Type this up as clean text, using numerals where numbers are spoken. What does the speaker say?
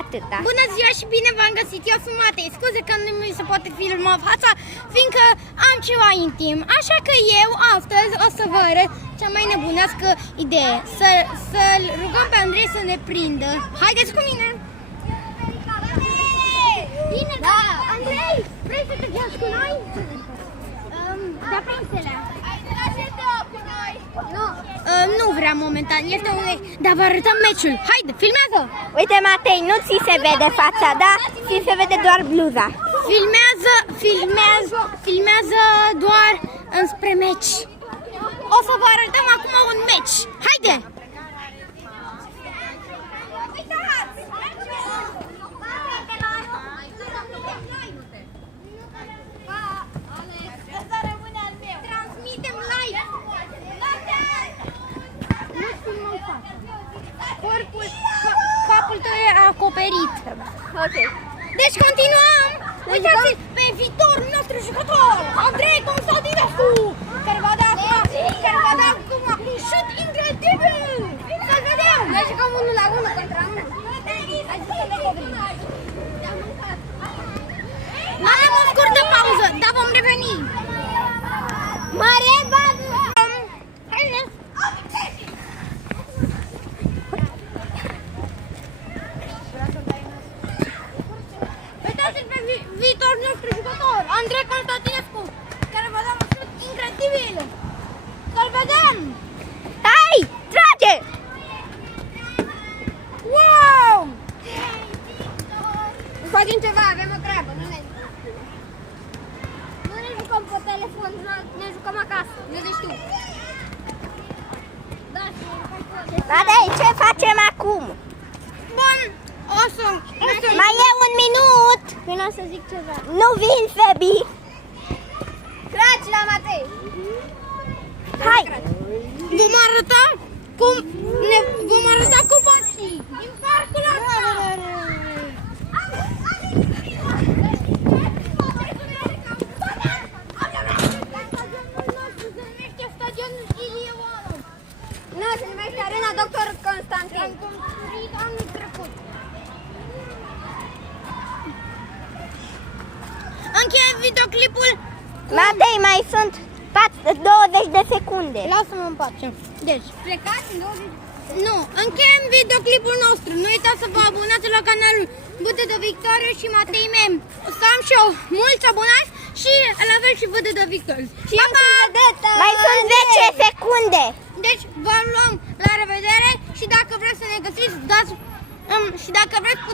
atâta. Bună ziua și bine v-am găsit, eu sunt Matei. Scuze că nu mi se poate filma fața, fiindcă am ceva intim. Așa că eu astăzi o să vă arăt cea mai nebunească idee. Să-l rugăm pe Andrei să ne prindă. Haideți cu mine! Bine, da! Andrei, vrei să te joci cu noi? Da, prinselea. Nu vreau momentan, este un... Dar vă arătăm meciul. Haide, filmează! Uite, Matei, nu ți se vede fața, da? Ți se vede doar bluza. Filmează doar înspre meci. O să vă arătăm acum un meci. Haide! Transmitem live. Nu filmăm fața. Capul tău e acoperit. Ok. Deci continuăm! Uitați pe viitorul nostru jucător, Andrei Constantinescu, care va da acum un șut incredibil! Să vedem! Noi jucăm 1-1 contra 1. Avem o scurtă pauză, dar vom reveni. Mare bagă! Haideți! Uitați-l pe viitorul nostru jucător, Andrei Constantinescu, care va da un șut incredibil! Să-l vedem! Hai, trage! Wow! Facem ceva, avem o treabă, nu ne jucăm pe telefon, ne jucăm acasă, ne deci tu. Da, Matei, ce facem acum? bun, o să... Mai e un minut! Vreau să zic ceva. Nu vin, Febi! Tragi la Matei! Hai! Vom arăta copacii din parcul ăsta! Nu, se numește Arena Dr. Constantin. Am construit anul trecut. Încheiem videoclipul. Matei, mai sunt 20 de secunde. Lasă-mă în pace. Deci, plecați în 20. Nu, încheiem videoclipul nostru. Nu uitați să vă abonați la canalul Vâdă de Victoriu și Matei Mem. O să am și eu mulți abonați și la fel și Vâdă de Victoriu. Și Mai sunt 10 secunde. Deci, vă luăm la revedere și dacă vreți să ne găsiți, dați și dacă vreți puteți